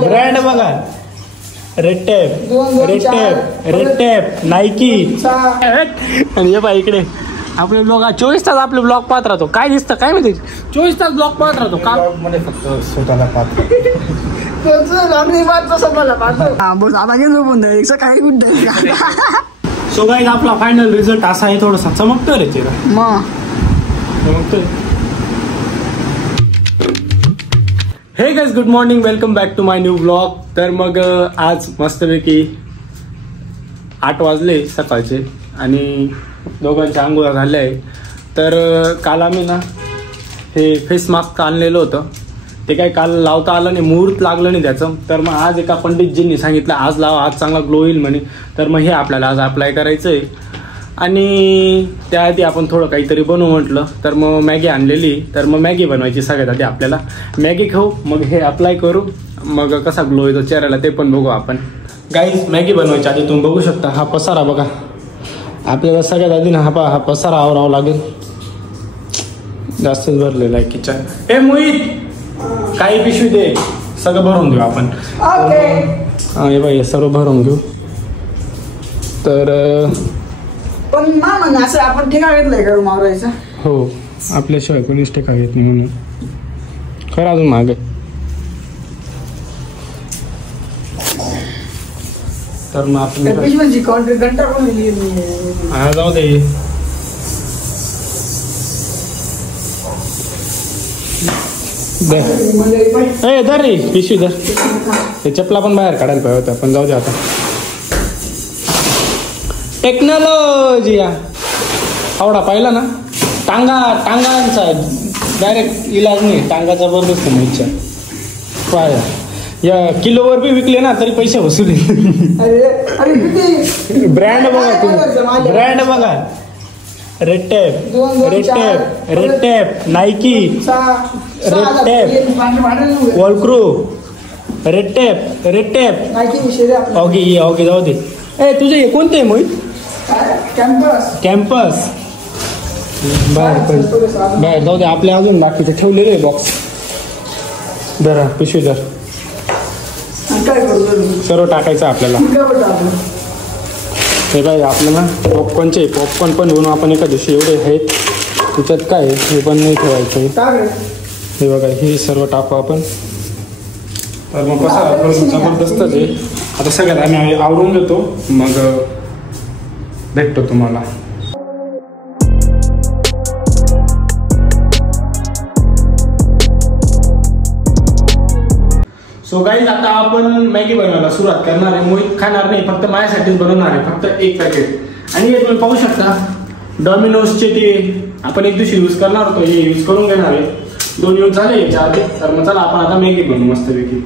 Brand बघा, Red Tape नाईकी. आणि हे बाई इकडे आपले ब्लॉग 24 तास आपले ब्लॉग पाहत राहतो. काय दिसतं काय माहिती, 24 तास ब्लॉग पाहत राहतो. का फक्त स्वतःला पाहतो. सो गाईज आपला फायनल रिझल्ट असा आहे, थोडासा चमकतो रे चेहरा. चमकतोय. हे guys good morning, welcome back to my new blog. तर मग आज मस्तपैकी 8 वाजले सकाळचे आणि दोघांच्या आंघोळा झाल्या आहे. तर काल आम्ही ना हे फेस मास्क आणलेलं होतं, ते काय काल लावता आलं नाही, मुहूर्त लागलं नाही त्याचं. तर मग आज एका पंडितजींनी सांगितलं आज लावा, आज चांगला ग्लो येईल म्हणे. तर मग हे आपल्याला आज अप्लाय करायचं आहे आणि त्याआधी आपण थोडं काहीतरी बनवू म्हटलं. तर मग मॅगी आणलेली, तर मग मॅगी बनवायची. सगळ्यात आधी आपल्याला मॅगी खाऊ, मग हे अप्लाय करू, मग कसा ग्लो येतो चेहऱ्याला ते पण बघू आपण. गाईज मॅगी बनवायची आधी तुम्ही बघू शकता हा पसारा बघा. आपल्याला सगळ्यात आधी ना हा पसारा आवरावा लागेल, जास्तच भरलेला आहे किचन. हे मोहित काही पिशवी दे, सगळं भरून घेऊ आपण. हे बाई सर्व भरून घेऊ. तर पण ना असं आपण ठेका घेतलंय का रूम आवरायचा? हो, आपल्याशिवाय कोणीच ठेका घेत नाही म्हणून खरं अजून मागे. तर मग आपण हा जाऊ दे. धर रे पिशवी धर. ते चपला पण बाहेर काढायला पाहिजे होता, पण जाऊ दे आता. टेक्नॉलॉजी आवडा पाहिला ना. टांगांचा डायरेक्ट इलाज नाही, टांगाचा बंदच नाही इच्छा. पाया या किलोवर बी विकले ना तरी पैसे वसुली. ब्रँड बघा तुम्ही, ब्रँड बघा. Red Tape Nike, Red Tape Walkaroo, Red Tape ऑगी जाऊ दे. ए तुझे हे कोणते आहे मोहित? कॅम्पस बाहेर जाऊ दे. आपल्या अजून बाकीचे ठेवलेले आहे बॉक्स. धरा पिशवी धर, सर्व टाकायचं आपल्याला. हे बाय आपल्याला पॉपकॉर्नचे पॉपकॉर्न पण घेऊन आपण एका दिवशी एवढे आहेत. त्याच्यात काय हे पण नाही ठेवायचं. हे बघा हे सर्व टाकू आपण. तर मग कसं जबरदस्तच आहे. आता सगळ्यात आम्ही आवडून घेतो, मग भेटतो तुम्हाला. सो गाईज आता आपण मॅगी बनवायला सुरुवात करणार आहे. मोहित खाणार नाही, फक्त माझ्यासाठीच बनवणार आहे, फक्त 1 पॅकेट. आणि हे तुम्ही पाहू शकता डॉमिनोजचे ते आपण एक दिवशी यूज करणार होतो, हे यूज करून घेणार आहे. 2 यूज झाले याच्या आधी. तर मग चला आपण आता मॅगी बनवू मस्तपैकी.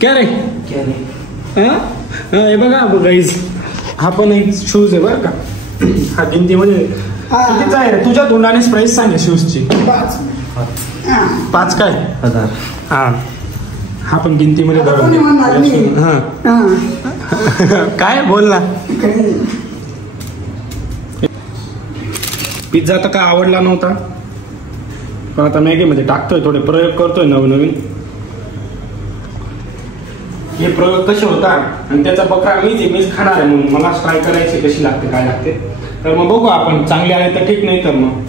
क्या रे हे बघा गाईज, हा पण एक शूज आहे बरं का. हा किमतीमध्ये कितीचा आहे रे? तुझ्या तोंडानेच प्राइस सांगे शूजची. 5 काय 1000. हा पण किमतीमध्ये धरून. काय बोल ना. पिझ्झा तर काय आवडला नव्हता, पण आता मॅगीमध्ये टाकतोय, थोडे प्रयोग करतोय नवनवीन. हे प्रयोग कसे होतात आणि त्याचा बकरा मीच खाणार आहे, म्हणून मला ट्राय करायचे कशी लागते काय लागते. तर मग बघू आपण, चांगले आले तर ठीक, नाही तर मग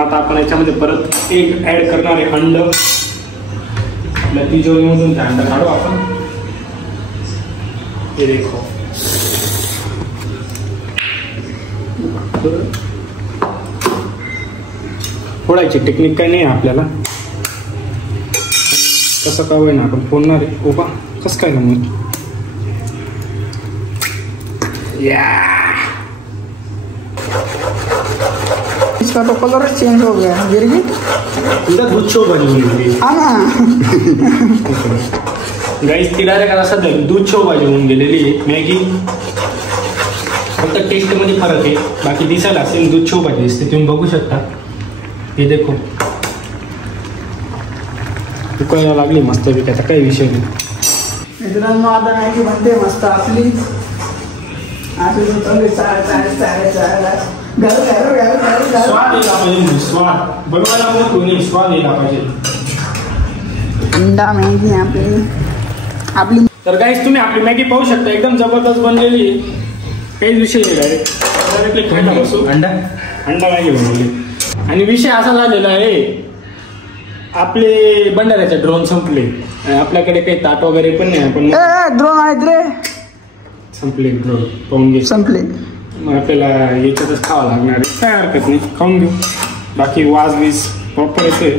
आता आपण याच्यामध्ये परत एक ऍड करणार आहे अंड. आपल्या तिजोरीमधून ते अंड काढू आपण. हे देखो फोडायची टेक्निक काय नाही आपल्याला, कसं का होईना आपण फोडणार आहे. ओपा कसं काय ना मग इसका तो कलर चेंज हो गया गिरगी. तुझा दूध शो बनी गाईस. ती डायरेक्ट आता सध्या दूध शो भाजी होऊन गेलेली आहे मॅगी. फक्त टेस्ट मध्ये फरक आहे, बाकी दिसायला असेल दूध शो भाजी दिसते. तुम्ही बघू शकता. हे देखो उकळायला लागली मस्त त्याचा काही विषय नाही. मित्रांनो आता मॅगी बनते मस्त आपली. स्वाद यायला पाहिजे, स्वाद बनवायला कोणी स्वाद यायला पाहिजे. अंडा मॅगी आपली. तर गाईस तुम्ही आपली मॅगी पाहू शकता, एकदम जबरदस्त बनलेली आहे. काहीच विषय नाही. डायरेक्टली खायला बसू. अंडा मॅगी बनवली. आणि विषय असा झालेला आहे, आपले भंडाऱ्याचे ड्रोन संपले. आपल्याकडे काही ताट वगैरे पण नाही. आपण ड्रोन आहेत रे, संपले ड्रोन. पाहून घे संपले. मग आपल्याला याच्यातच खावं लागणार आहे. काय हरकत नाही, खाऊन घेऊ. बाकी वाज वीज प्रॉपर येतोय.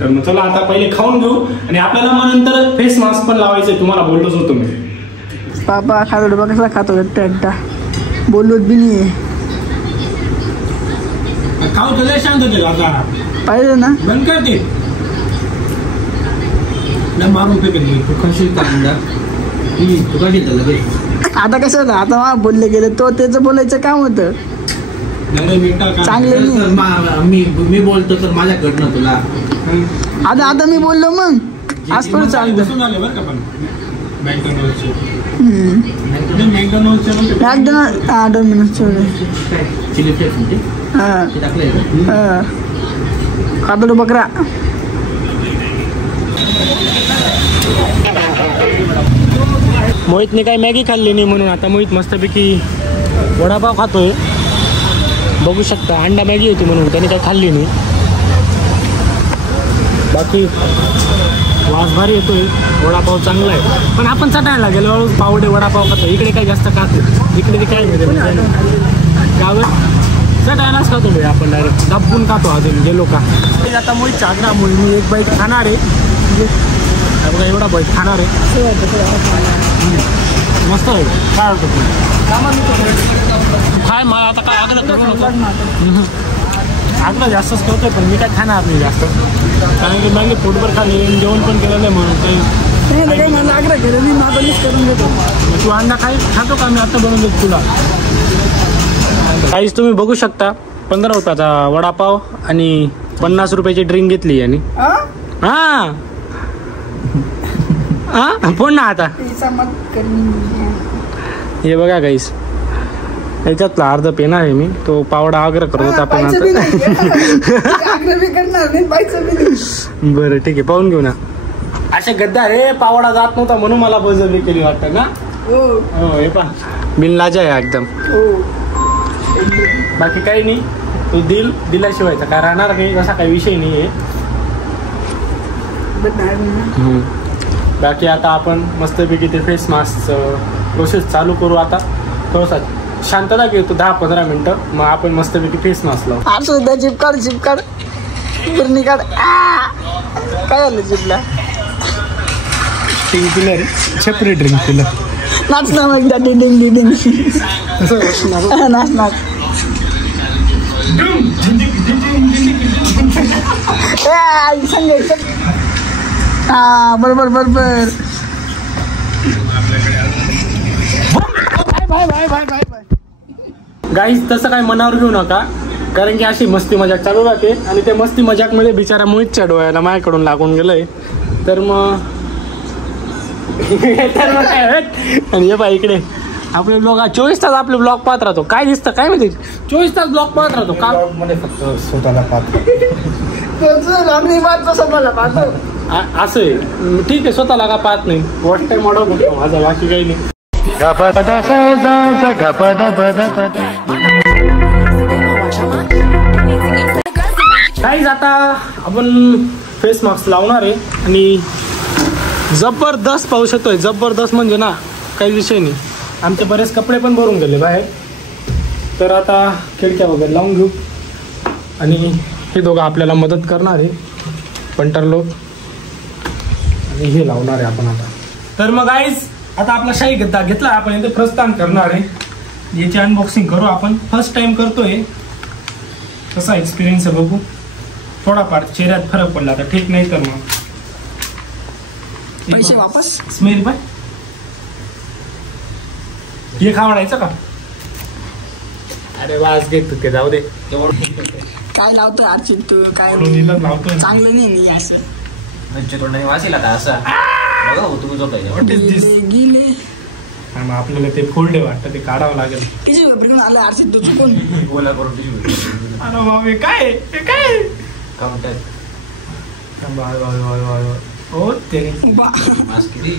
तर मग चला आता पहिले खाऊन घेऊ. आणि आपल्याला मग नंतर फेस मास्क पण लावायचंय. तुम्हाला बोलतोच होतो मी. पापा खातो डबा कसला खातो एकटा बोललोच बी नाही. खाऊ तुला शांत होते आता पाहिजे ना बंद करते मारून फेकली. आता कसं होतं, आता मला बोलले गेले तो त्याचं बोलायचं काम होतं. चांगलं मी बोलतो तर माझ्याकडनं तुला आता मी बोललो मग आज थोडं चालतं. चिली फ्लेक्स खातो बकरा. मोहितने काही मॅगी खाल्ली नाही म्हणून आता मोहित मस्तपैकी वडापाव खातोय. बघू शकता अंडा मॅगी होती म्हणून त्याने काही खाल्ली नाही. बाकी वास भारी येतोय. वडापाव चांगला आहे. पण आपण चटायला गेलो पावडे वडापाव खातो. इकडे काही जास्त खातो. इकडे काय गावात चटायलाच खातो भाई. आपण डायरेक्ट दाबून खातो. अजून गेलो का आता मोहित चागरा म्हणून मी एक बाईट खाणार आहे. बघा एवढा बाईट खाणार आहे. मस्त आहे. काय होतं काय मला आता काय आग्रह जास्तच करतोय. पण मी काय खाणार नाही जास्त, कारण की मॅगी पोटभर खाल्ली. जेवण पण केलेलं आहे म्हणून काही मला आग्रह केलं मी मागणीच करून देतो. तू अंडा खातो का? मी आता बनवून देतो तुला. काहीच तुम्ही बघू शकता 15 रुपयाचा वडापाव आणि 50 रुपयाची ड्रिंक घेतली. आणि हा फोन ना आता हे बघा गाईस, याच्यातला अर्ध पेणार आहे मी. तो पावडा आग्रह करत होता आपण आता. बरं ठीक आहे, पाहून घेऊ ना. असे गद्दा रे पावडा जात नव्हता म्हणून मला बळजबरी केली वाटतं ना. हो हे पहा बिनलाजा आहे एकदम. बाकी काही नाही. तो दिल्याशिवायचा काय राहणार नाही. असा काही विषय नाही आहे. बाकी आता आपण मस्तपैकी ते फेस मास्कचं प्रोसेस चालू करू. आता थोडासा शांतता घेतो 10-15 मिनिटं. मग आपण मस्तपैकी फेस मास्क लावू. सुद्धा चिपकाड पूर्ण काढ. काय झालं चिपला? ड्रिंक पिलं रे, छपरी ड्रिंक पिलं. नाच ना मग डिडिंग नाच. बरोबर बाय. गाईज तसं काय मनावर घेऊ नका, कारण की अशी मस्ती मजाक चालू राहते. आणि त्या मस्ती मजाक मध्ये बिचारा मोहितच्या डोळ्याला माझ्याकडून लागून गेलंय. तर मग आणि हे बाई इकडे आपले ब्लॉग 24 तास आपले ब्लॉग पाहत राहतो. काय दिसतं काय माहिती, 24 तास ब्लॉग पाहत राहतो. का फक्त स्वतःला पाहतो. असं आहे. ठीक आहे, स्वतःला का पाहत नाही. वॉट टाइम ऑर्डर करतो माझा, बाकी काही नाही. काहीच आता आपण फेस मास्क लावणार आहे. आणि जबरदस्त पाऊस येतोय. जबरदस्त म्हणजे ना काही विषय नाही. आमचे बरेच कपडे पण भरून गेले बाहेर. तर आता खिडक्या वगैरे लावून घेऊ. आणि हे दोघं आपल्याला मदत करणार आहे, पंटर लोक. आणि हे लावणार आहे आपण आता. तर मग गाईज आता आपला शाही गद्दा घेतला. आपण इथे प्रस्थान करणार आहे. याची अनबॉक्सिंग करू आपण. फर्स्ट टाइम करतोय. कसा एक्सपिरियन्स आहे बघू. थोडाफार चेहऱ्यात फरक पडला तर ठीक, नाही तर मग पैसे वापस. स्मेल पाय. हे खावडायचं का? अरे वास घेत ते जाऊ दे. काय लावतोय अर्चित तू? काय लावतोय चांगलं नाही असं. तोंडाने वाचीला का असा बघा हो तुम्ही झोपायचं गेले आणि मग आपल्याला ते फोल्डे वाटतं ते काढावं लागेल. किती पेपर घेऊन आले आरसीत तो चुकून बोला करून टिशू अरे बाबा काय हे काय काउंटर हो ते मास्क किती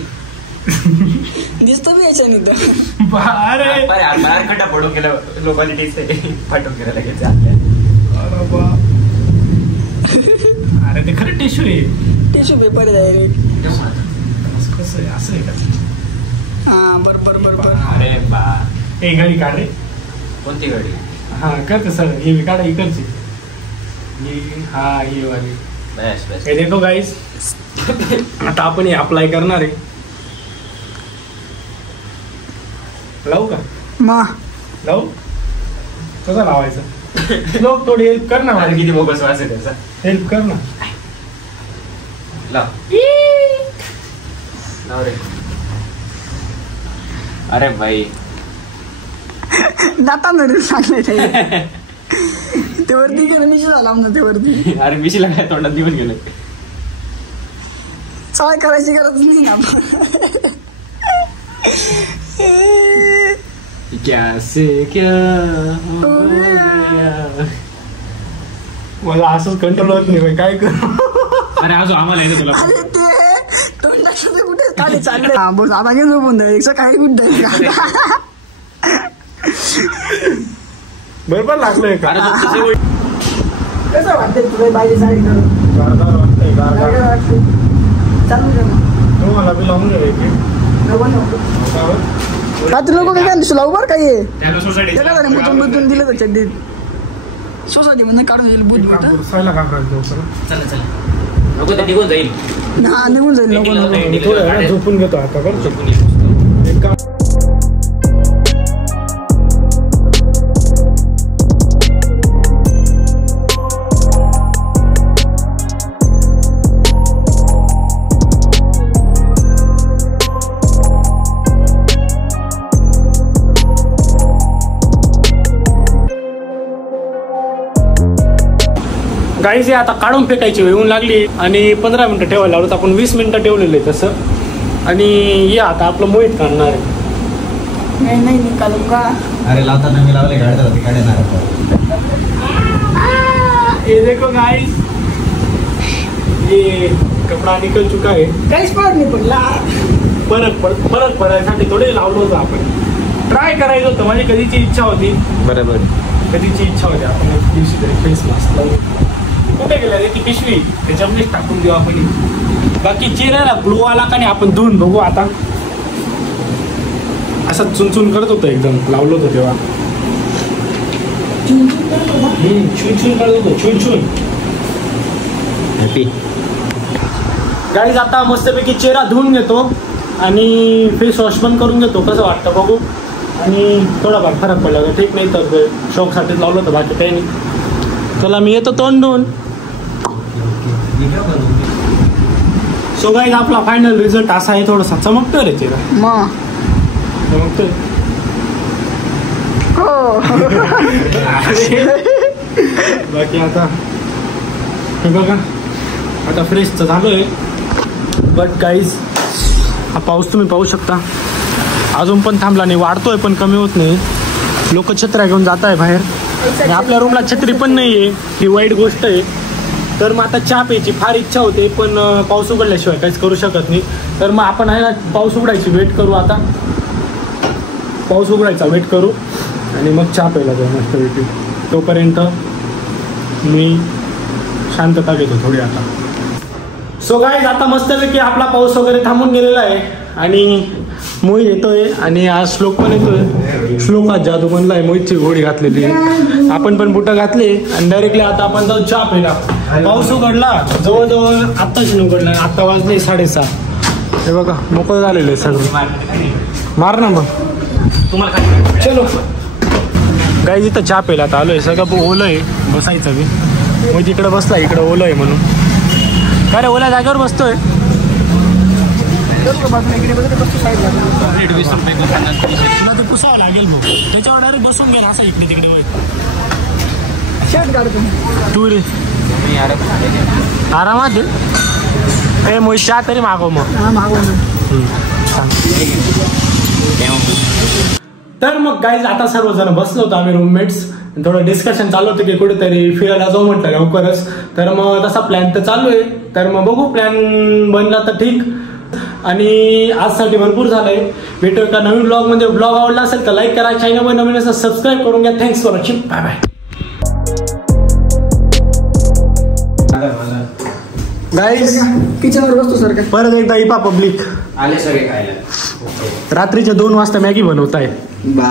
दिसतो मी याच्याने अरे बाहेर खड्डा पडून गेलं लोकांनी टेस्ट फाटून गेलं लगेच आपल्या. अरे ते खरं टिश्यू आहे. टिश्यू पेपर डायरेक्ट कसं आहे असं आहे का? हा बरोबर अरे बा एक गाडी काढ रे. कोणती गाडी? हा करते सर हे काढा इकडची हा ही वाली. बस हे देखो गाईस आता आपण हे अप्लाय करणार आहे. लावू का? लावू कसं लावायचं? लोक थोडी हेल्प कर ना. अरे किती बोगस वास आहे त्याचा. हेल्प कर ना. लाव रे. अरे भाई जाताना रे सांगले ते वरती गेलं मिशी झाला आमचा ते वरती. अरे मिशीला काय तोंडात दिवस गेलं. सवय करायची गरज नाही ना. कैसे क्या हो गया. मला असंच कंट्रोल होत नाही काय करू. अरे अजून आम्हाला येतं तुला. अरे ते तोंडाचं कुठे काढे चालले. हा बोल आता घे झोपून द्या काय कुठे बरोबर लागलंय का? कसं वाटतंय तुला बाई साडी गारगार वाटतंय गारगार. चालू कर तुम्हाला बी लावून घ्या की रात्री लोक काय दिसू उभार काय त्याला सोसायटी बुतून दिलं तर चड्डीत सोसायटी मध्ये काढून येईल बुत बसायला का करायचं चला नको ते निघून जाईल. हा निघून जाईल नको थोडं झोपून घेतो आता बरं. झोपून ये. एक काम गाईज हे आता काढून फेकायची वेळ येऊन लागली आणि 15 मिनिटं ठेवायला लावलं. आपण 20 मिनिटं ठेवलेलं आहे तसं. आणि या आता आपलं मोहित काढणार आहे. नाही निकालू का. अरे लावताना मी लावले गाडी होती गाडी येणार. ये देखो गाइस ये कपडा निकल चुका है. काहीच फरक नाही पडला. फरक पडायसाठी थोडे लावलं होतं आपण. ट्राय करायचं होतं. माझी कधीची इच्छा होती. बरोबर कधीची इच्छा होती आपण एक दिवशी तरी फेस मास्क लावू. कुठे गेला रे ती पिशवी त्याच्यामध्येच टाकून देऊ आपण. बाकी चेहऱ्याला ग्लो आला का नाही आपण धुवून बघू आता. असं चुनचुन करत होतं एकदम लावलं होतं तेव्हा. छुन करत होतो छुन. हॅपी गाईज आता मस्तपैकी चेहरा धुवून घेतो आणि फेस वॉश पण करून घेतो. कसं वाटतं बघू. आणि थोडाफार फरक पडला तर ठीक, नाही तर शौकसाठीच लावलं होतं बाकी काही नाही. चला मी येतो तोंड धुवून. सो गाईज आपला फायनल रिझल्ट असा आहे. थोडासा चमकतोय रे चेहरा. चमकतोय बाकी आता हे बघा आता फ्रेश तर झालोय. बट गाईज हा पाऊस तुम्ही पाहू शकता अजून पण थांबला नाही. वाढतोय पण कमी होत नाही. लोक छत्र्या घेऊन जात आहे बाहेर आणि आपल्या रूमला छत्री पण नाही आहे. ही वाईट गोष्ट आहे. तर मग आता चहा प्यायची फार इच्छा होते पण पाऊस उघडल्याशिवाय काहीच करू शकत नाही. तर मग आपण आहे ना पाऊस उघडायची वेट करू. आता पाऊस उघडायचा वेट करू आणि मग चहा प्यायला जाऊ मस्तपैकी. तोपर्यंत मी शांतता घेतो थोडी आता. सो गाईज आता मस्तपैकी आपला पाऊस वगैरे थांबून गेलेला आहे आणि मोहित येतोय आणि आज श्लोक पण येतोय. श्लोक आज जादू बनलाय. मोहितची घोडी घातलेली आहे. आपण पण बुटं घातले आणि डायरेक्टली आता आपण जाऊ चहा प्यायला. पाऊस उघडला जवळजवळ आत्ताशी उघडला. आता वाजले 6:30. हे बघा मोकळं झालेलं आहे सगळं. मार ना मग तुम्हाला. चलो गाईज इथं चहा प्यायला आता आलोय. सगळं ओलं आहे बसायचं बी. मग तिकडं बसला इकडं ओलं आहे म्हणून. काय रे ओल्या जागेवर बसतोय. तुला ते पुसावं लागेल भाऊ. त्याच्यावर डायरेक्ट बसून घे ना असं इकडे तिकडे होईल. शर्ट काढतो तू रे आरामात ए मोहित चहा तरी मागव मग. हा मागव ना. तर मग गाईज आता सर्वजण बसलो होतो आम्ही रूममेट्स. थोडं डिस्कशन चालू होतं की कुठेतरी फिरायला जाऊ म्हटलं लवकरच. तर मग तसा प्लॅन तर चालू आहे. तर मग बघू प्लॅन बनला तर ठीक. आणि आजसाठी भरपूर झालंय. भेटू एका नवीन ब्लॉग मध्ये. ब्लॉग आवडला असेल तर लाईक करा. चॅनल नवीन असेल सबस्क्राईब करून घ्या. Thanks for watching. Bye bye. Guys किचनवर बसतो सर काय परत एकदा इपा पब्लिक आले सगळे खायला. रात्रीचे 2 वाजता मॅगी बनवताय. बा